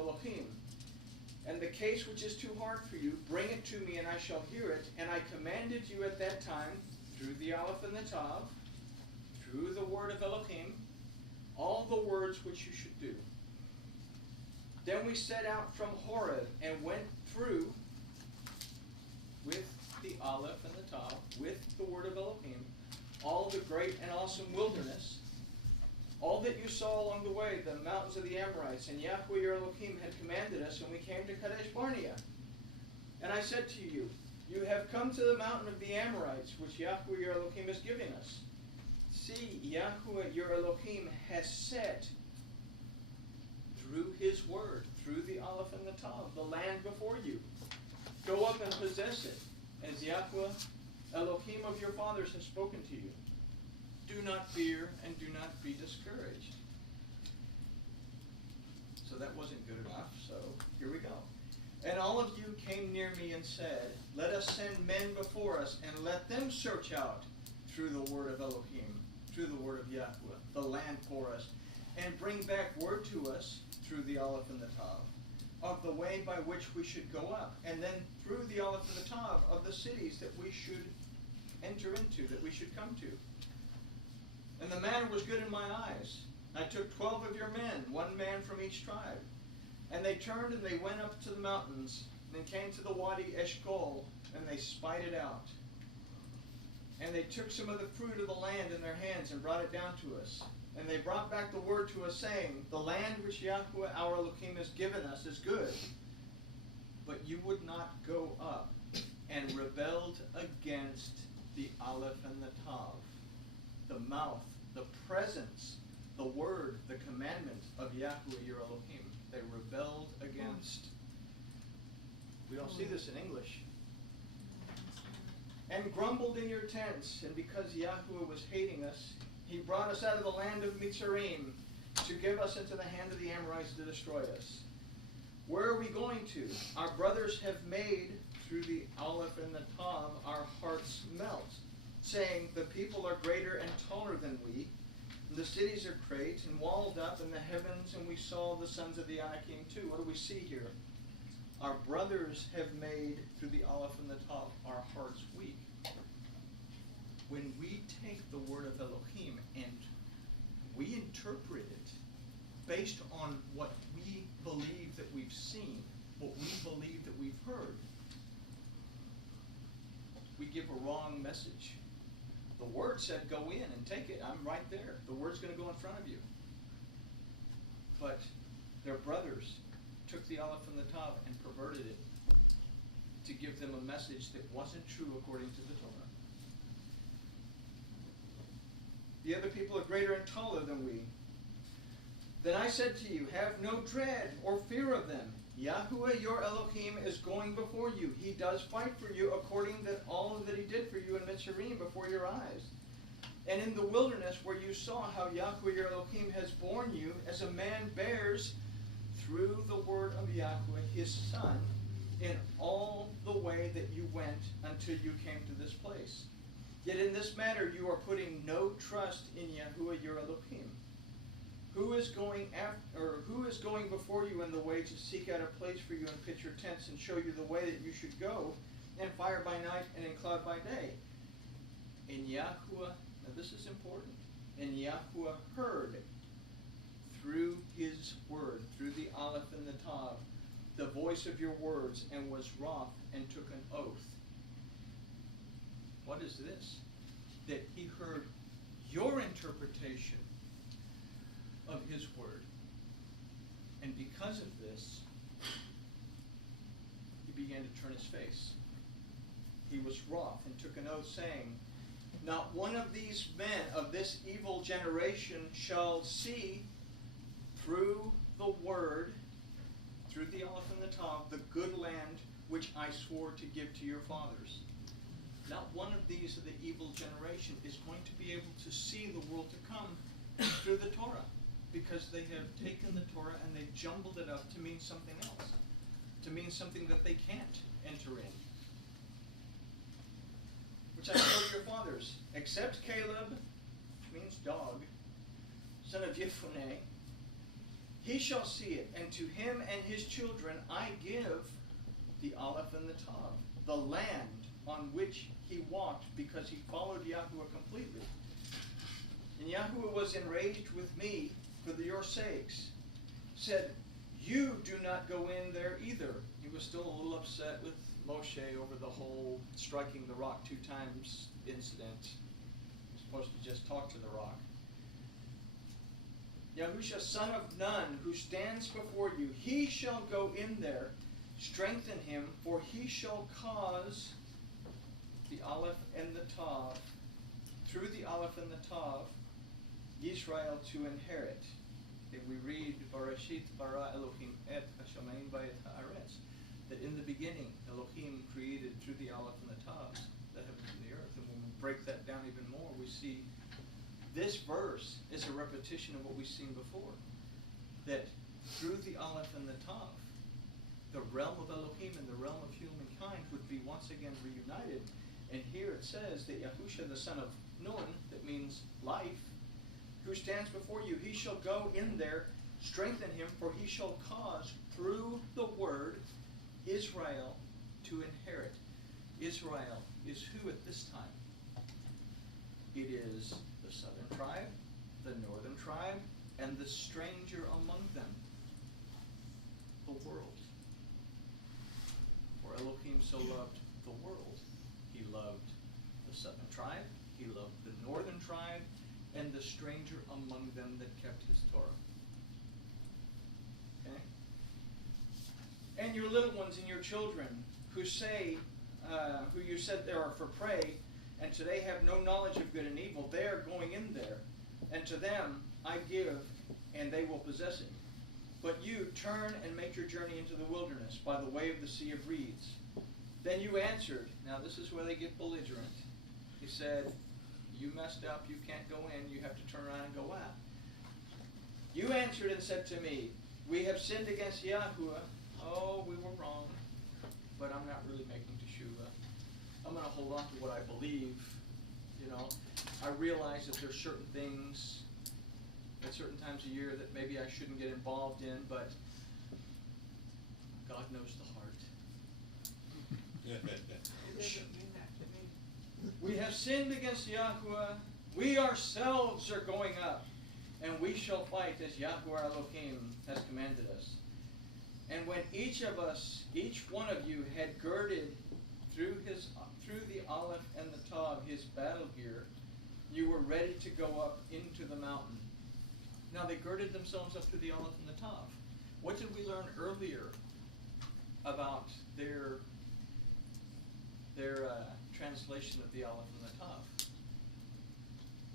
Elohim. And the case which is too hard for you, bring it to me, and I shall hear it. And I commanded you at that time, through the Aleph and the Tav, through the word of Elohim, all the words which you should do. Then we set out from Horeb and went through with the Aleph and the Tav, with the word of Elohim, all the great and awesome wilderness, all that you saw along the way, the mountains of the Amorites, and Yahweh your Elohim had commanded us, and we came to Kadesh Barnea. And I said to you, you have come to the mountain of the Amorites, which Yahweh your Elohim is giving us. See, Yahweh your Elohim has said, through his word, through the Aleph and the Tav, the land before you. Go up and possess it, as Yahweh Elohim of your fathers has spoken to you. Do not fear and do not be discouraged. So that wasn't good enough, so here we go. And all of you came near me and said, let us send men before us, and let them search out through the word of Elohim, through the word of Yahweh, the land for us, and bring back word to us through the Aleph and the Tav, of the way by which we should go up, and then through the Aleph and the Tav, of the cities that we should enter into, that we should come to. And the matter was good in my eyes. I took 12 of your men, 1 man from each tribe. And they turned and they went up to the mountains, and came to the Wadi Eshkol, and they spied it out. And they took some of the fruit of the land in their hands and brought it down to us. And they brought back the word to us, saying, the land which Yahweh our Elohim has given us is good. But you would not go up, and rebelled against the Aleph and the Tav, the mouth, the presence, the word, the commandment of Yahweh your Elohim. They rebelled against. We don't see this in English. And grumbled in your tents, and because Yahweh was hating us, he brought us out of the land of Mitzrayim to give us into the hand of the Amorites to destroy us. Where are we going to? Our brothers have made, through the Aleph and the Tav, our hearts melt, saying, the people are greater and taller than we, and the cities are great and walled up in the heavens, and we saw the sons of the Anakim too. What do we see here? Our brothers have made, through the Aleph and the Tav, our hearts weak. When we take the word of Elohim and we interpret it based on what we believe that we've seen, what we believe that we've heard, we give a wrong message. The word said, go in and take it. I'm right there. The word's going to go in front of you. But their brothers took the Aleph and the Tav and perverted it to give them a message that wasn't true according to the Torah. The other people are greater and taller than we. Then I said to you, have no dread or fear of them. Yahweh your Elohim is going before you. He does fight for you according to all that he did for you in Mitzrayim before your eyes. And in the wilderness where you saw how Yahweh your Elohim has borne you, as a man bears through the word of Yahweh his son, in all the way that you went until you came to this place. Yet in this matter you are putting no trust in Yahweh your Elohim. Who is going before you in the way to seek out a place for you and pitch your tents and show you the way that you should go, in fire by night and in cloud by day? And Yahweh, now this is important, and Yahweh heard through his word, through the Aleph and the Tav, the voice of your words, and was wroth and took an oath. What is this? That he heard your interpretation of his word. And because of this, he began to turn his face. He was wroth and took an oath, saying, not one of these men of this evil generation shall see through the word, through the Aleph and the Tav, the good land which I swore to give to your fathers. Not one of these of the evil generation is going to be able to see the world to come through the Torah, because they have taken the Torah and they've jumbled it up to mean something else, to mean something that they can't enter in. Which I told your fathers, except Caleb, which means dog, son of Jephunneh, he shall see it, and to him and his children I give the Aleph and the Tav, the land on which he walked, because he followed Yahuwah completely. And Yahuwah was enraged with me for your sakes, said, you do not go in there either. He was still a little upset with Moshe over the whole striking the rock 2 times incident. He's supposed to just talk to the rock. Yahusha, son of Nun, who stands before you, he shall go in there, strengthen him, for he shall cause the Aleph and the Tav, through the Aleph and the Tav, Yisrael to inherit. If we read Bereshit bara Elohim et hashamayim va'et haaretz, that in the beginning Elohim created through the Aleph and the Tav the heavens and the earth. And when we break that down even more, we see this verse is a repetition of what we've seen before. That through the Aleph and the Tav, the realm of Elohim and the realm of humankind would be once again reunited. And here it says that Yahusha, the son of Nun, that means life, who stands before you, he shall go in there, strengthen him, for he shall cause through the word Israel to inherit. Israel is who at this time? It is the southern tribe, the northern tribe, and the stranger among them, the world. For Elohim so loved the world, he loved the southern tribe, he loved the northern tribe, and the stranger among them that kept his Torah. Okay? And your little ones and your children, who say, who you said they are for prey, and today have no knowledge of good and evil, they are going in there, and to them I give, and they will possess it. But you turn and make your journey into the wilderness by the way of the sea of reeds. Then you answered, now this is where they get belligerent. He said, you messed up, you can't go in, you have to turn around and go out. You answered and said to me, we have sinned against Yahuwah. Oh, we were wrong, but I'm not really making teshuvah. I'm going to hold on to what I believe. You know, I realize that there's certain things at certain times of year that maybe I shouldn't get involved in, but God knows the heart. We have sinned against Yahuwah. We ourselves are going up, and we shall fight as Yahuwah Elohim has commanded us. And when each of us, each one of you, had girded through the Aleph and the Tav his battle gear, you were ready to go up into the mountain. Now they girded themselves up to the Aleph and the Tav. What did we learn earlier about their translation of the Aleph and the Tav?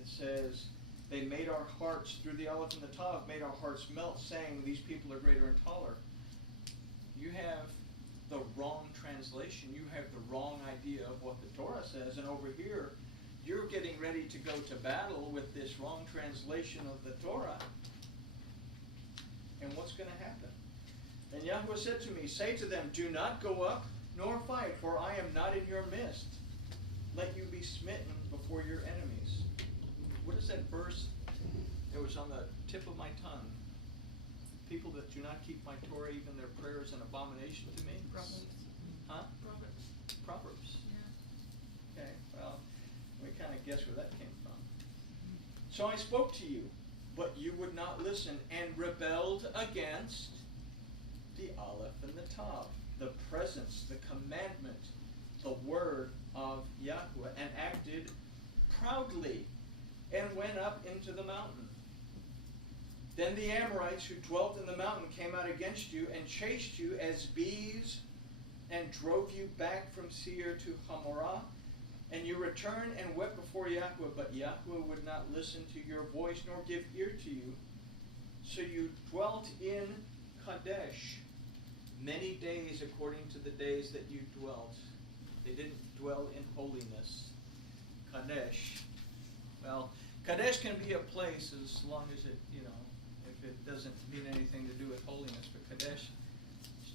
It says, they made our hearts, through the Aleph and the Tav, made our hearts melt, saying, these people are greater and taller. You have the wrong translation. You have the wrong idea of what the Torah says. And over here, you're getting ready to go to battle with this wrong translation of the Torah. And what's going to happen? And Yahuwah said to me, say to them, do not go up nor fight, for I am not in your midst. Let you be smitten before your enemies. What is that verse? It was on the tip of my tongue. People that do not keep my Torah, even their prayer is an abomination to me. Proverbs. Huh? Proverbs. Proverbs. Yeah. Okay, well, we kind of guess where that came from. So I spoke to you, but you would not listen, and rebelled against the Aleph and the Tav, the presence, the commandment, the word of Yahuwah, and acted proudly, and went up into the mountain. Then the Amorites who dwelt in the mountain came out against you and chased you as bees and drove you back from Seir to Hamorah. And you returned and wept before Yahuwah, but Yahuwah would not listen to your voice nor give ear to you. So you dwelt in Kadesh many days according to the days that you dwelt. They didn't dwell in holiness. Kadesh. Well, Kadesh can be a place as long as it, you know, if it doesn't mean anything to do with holiness. But Kadesh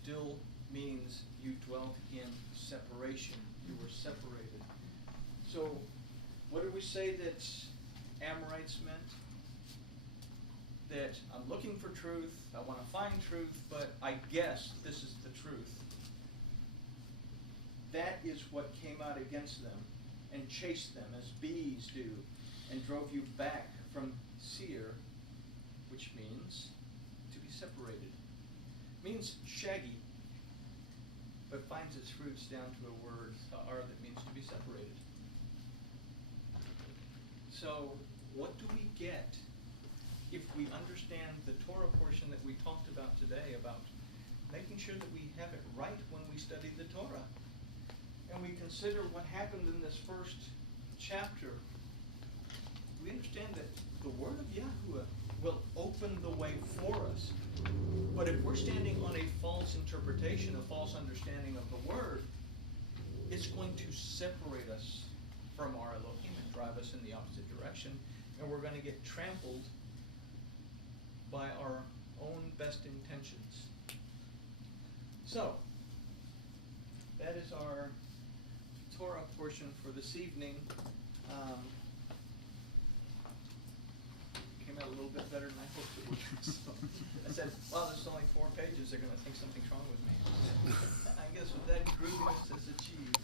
still means you dwelt in separation. You were separated. So, what did we say that Amorites meant? that I'm looking for truth, I want to find truth, but I guess this is the truth. That is what came out against them and chased them as bees do, and drove you back from seer, which means to be separated. Means shaggy, but finds its roots down to a word, sa'ar, that means to be separated. So, what do we get if we understand the Torah portion that we talked about today, about making sure that we have it right when we study the Torah? And we consider what happened in this first chapter. We understand that the word of Yahuwah will open the way for us. But if we're standing on a false interpretation, a false understanding of the word, it's going to separate us from our Elohim and drive us in the opposite direction. And we're going to get trampled by our own best intentions. So, that is our Torah portion for this evening. Came out a little bit better than I hoped it would. So I said, wow, this is only 4 pages. They're going to think something's wrong with me. I guess with that, grooviness is achieved.